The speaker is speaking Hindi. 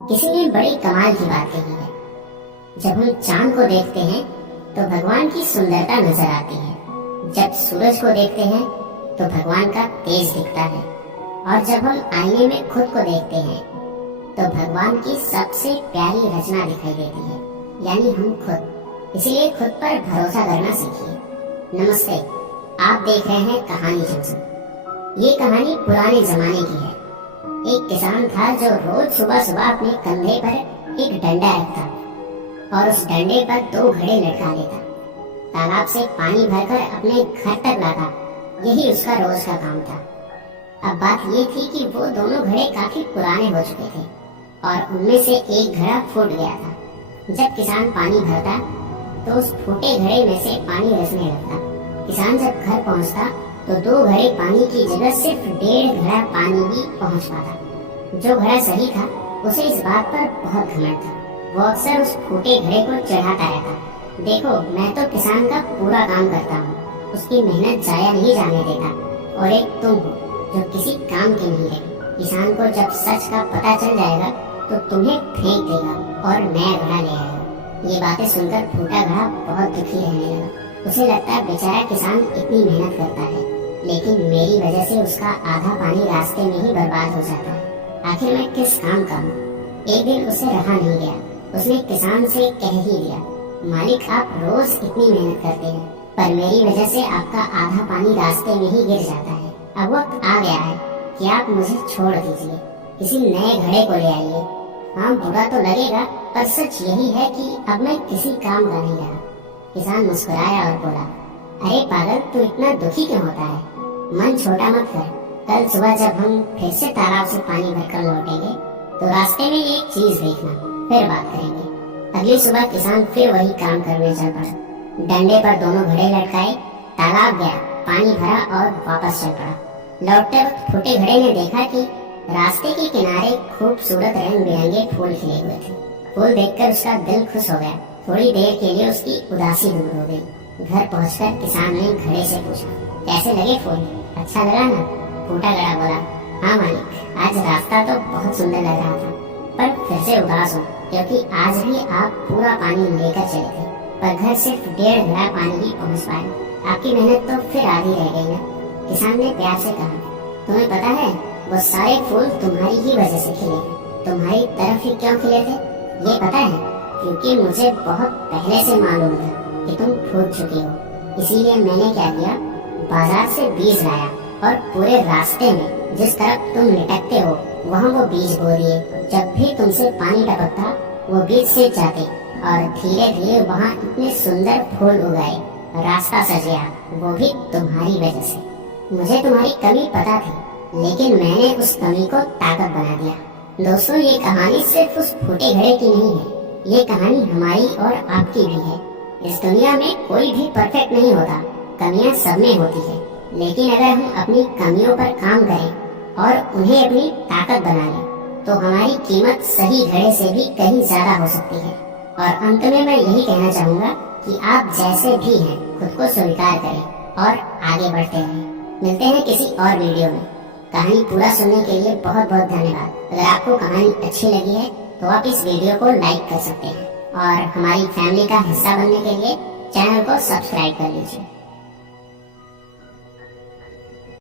किसी ने बड़ी कमाल की बात कही है। जब हम चांद को देखते हैं तो भगवान की सुंदरता नजर आती है। जब सूरज को देखते हैं तो भगवान का तेज दिखता है। और जब हम आईने में खुद को देखते हैं तो भगवान की सबसे प्यारी रचना दिखाई देती है, यानी हम खुद। इसलिए खुद पर भरोसा करना सीखिए। नमस्ते, आप देख रहे हैं कहानी जंक्शन। ये कहानी पुराने जमाने की है। एक किसान था जो रोज सुबह सुबह अपने कंधे पर एक डंडा रखता और उस डंडे पर 2 घड़े लटका लेता। तालाब से पानी भरकर अपने घर तक लाता। यही उसका रोज का काम था। अब बात ये थी कि वो दोनों घड़े काफी पुराने हो चुके थे और उनमें से एक घड़ा फूट गया था। जब किसान पानी भरता तो उस फूटे घड़े में से पानी रिसने लगता। किसान जब घर पहुंचता तो 2 घड़े पानी की जगह सिर्फ 1.5 घड़ा पानी भी पहुंच पाता। जो घड़ा सही था उसे इस बात पर बहुत घमंड था। वो अक्सर उस फूटे घड़े को चढ़ाता रहता। देखो, मैं तो किसान का पूरा काम करता हूँ, उसकी मेहनत जाया नहीं जाने देता। और एक तुम हो जो किसी काम के नहीं है। किसान को जब सच का पता चल जाएगा तो तुम्हें फेंक देगा और नया घड़ा ले आएगा। ये बातें सुनकर फूटा घड़ा बहुत दुखी रहने लगा। उसे लगता बेचारा किसान इतनी मेहनत करता है, लेकिन मेरी वजह से उसका आधा पानी रास्ते में ही बर्बाद हो जाता है। आखिर मैं किस काम का हूँ। एक दिन उसे रहा नहीं गया। उसने किसान से कह ही दिया, मालिक, आप रोज इतनी मेहनत करते हैं पर मेरी वजह से आपका आधा पानी रास्ते में ही गिर जाता है। अब वक्त आ गया है कि आप मुझे छोड़ दीजिए, किसी नए घड़े को ले आइए। हाँ, बुरा तो लगेगा पर सच यही है कि अब मैं किसी काम का नहीं रहा। किसान मुस्कुराया और बोला, अरे पागल, तू इतना दुखी क्यों होता है? मन छोटा मत कर। कल सुबह जब हम फिर से तालाब से पानी भरकर लौटेंगे तो रास्ते में एक चीज देखना, फिर बात करेंगे। अगली सुबह किसान फिर वही काम करने चल पड़ा। डंडे पर दोनों घड़े लटकाए, तालाब गया, पानी भरा और वापस चल पड़ा। लौटते वक्त फूटे घड़े ने देखा कि रास्ते के किनारे खूबसूरत रंग बिरंगे फूल खिले हुए थे। फूल देखकर उसका दिल खुश हो गया। थोड़ी देर के लिए उसकी उदासी दूर हो गई। घर पहुंचकर किसान ने घड़े से पूछा, कैसे लगे फूल? अच्छा लगा ना? फूटा घड़ा बोला, हाँ मालिक, आज रास्ता तो बहुत सुंदर लग रहा था पर फिर से उदास हूँ क्योंकि आज भी आप पूरा पानी लेकर चले थे पर घर सिर्फ 1.5 घड़ा पानी ही पहुँच पाए। आपकी मेहनत तो फिर आधी रह गई ना। किसान ने प्यार से कहा, तुम्हें पता है वो सारे फूल तुम्हारी ही वजह से खिले थे। तुम्हारी तरफ ही क्यों खिले थे ये पता है? क्योंकि मुझे बहुत पहले से मालूम था कि तुम फूट चुके हो। इसीलिए मैंने क्या किया, बाजार से बीज लाया और पूरे रास्ते में जिस तरफ तुम लटकते हो वहाँ वो बीज बो दिए। जब भी तुमसे पानी टपकता वो बीज सिंच जाते और धीरे धीरे वहाँ इतने सुंदर फूल उगाए। रास्ता सज गया, वो भी तुम्हारी वजह से। मुझे तुम्हारी कमी पता थी लेकिन मैंने उस कमी को ताकत बना दिया। दोस्तों, ये कहानी सिर्फ उस फूटे घड़े की नहीं है, ये कहानी हमारी और आपकी भी है। इस दुनिया में कोई भी परफेक्ट नहीं होता, कमियां सब में होती है। लेकिन अगर हम अपनी कमियों पर काम करें और उन्हें अपनी ताकत बना लें तो हमारी कीमत सही घड़े से भी कहीं ज्यादा हो सकती है। और अंत में मैं यही कहना चाहूँगा कि आप जैसे भी हैं खुद को स्वीकार करें और आगे बढ़ते रहें। मिलते हैं किसी और वीडियो में। कहानी पूरा सुनने के लिए बहुत बहुत धन्यवाद। अगर आपको कहानी अच्छी लगी है तो आप इस वीडियो को लाइक कर सकते हैं और हमारी फैमिली का हिस्सा बनने के लिए चैनल को सब्सक्राइब कर लीजिए।